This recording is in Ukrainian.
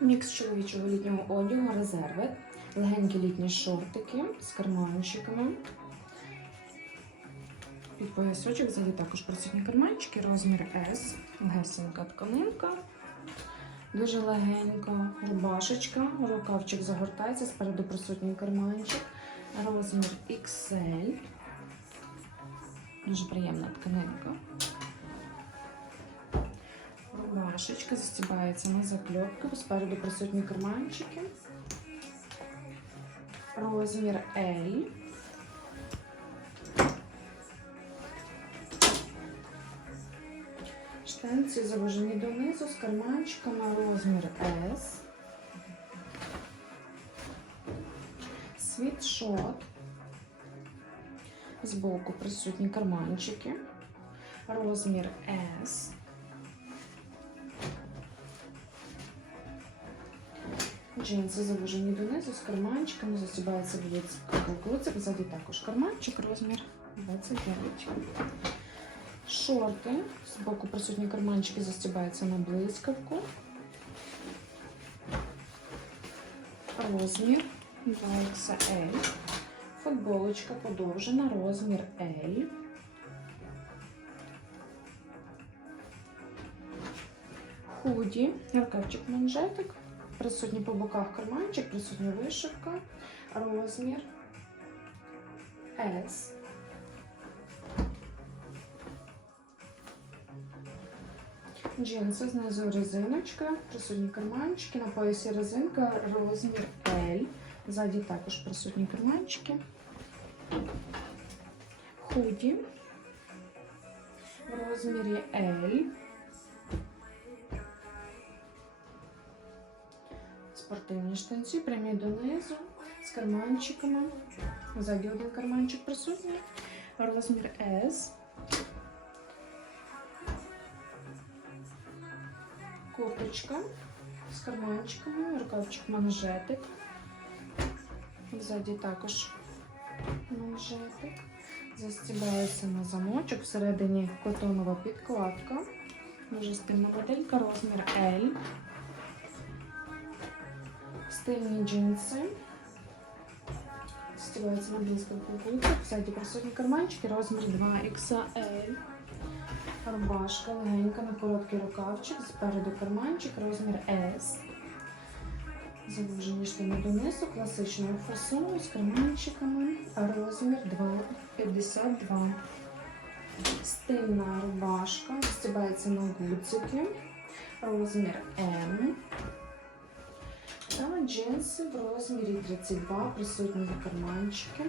Мікс чоловічого літнього одягу, резерви, легенькі літні шортики з карманчиками. Під поясочок взагалі також присутні карманчики, розмір S, легесенька тканинка. Дуже легенько, рубашечка, рукавчик загортається, спереду присутній карманчик, розмір XL. Дуже приємна тканинка. Рубашечка застібається на закльопки, спереду присутні карманчики. Розмір L. Штанці завужені донизу з карманчиками розмір S. Світшот. Збоку присутні карманчики. Розмір S. Джинси завужені донизу з карманчиками, засібається в лицик, ззаді також карманчик, розмір 29. Шорти, з боку присутні карманчики застібаються на блискавку. Розмір 2XL. Футболочка подовжена, розмір L. Худі, рукавчик манжетик. Присутній по боках карманчик, присутня вишивка, розмір S. Джинси знизу резиночка, присутні карманчики, на поясі резинка, розмір L. Ззаді також присутні карманчики. Худі в розмірі L. Спортивні штанці, прямі донизу, з карманчиками. Ззаді один карманчик присутній. Розмір S. Курточка з карманчиками, рукавчик манжетик. Ззаді також манжетик. Застібається на замочок. Всередині котонова підкладка. Дуже стильна моделька, розмір L. Стильні джинси. Стібаються на блискавку кулька. Ззаді присутні карманчики, розмір 2XL. Рубашка легенька на короткий рукавчик, спереду карманчик, розмір S. Завужені штани донизу, класичного фасону з карманчиками, розмір 2,52. Стильна рубашка, стібається на гудзики, розмір М. Та джинси в розмірі 32, присутні карманчики.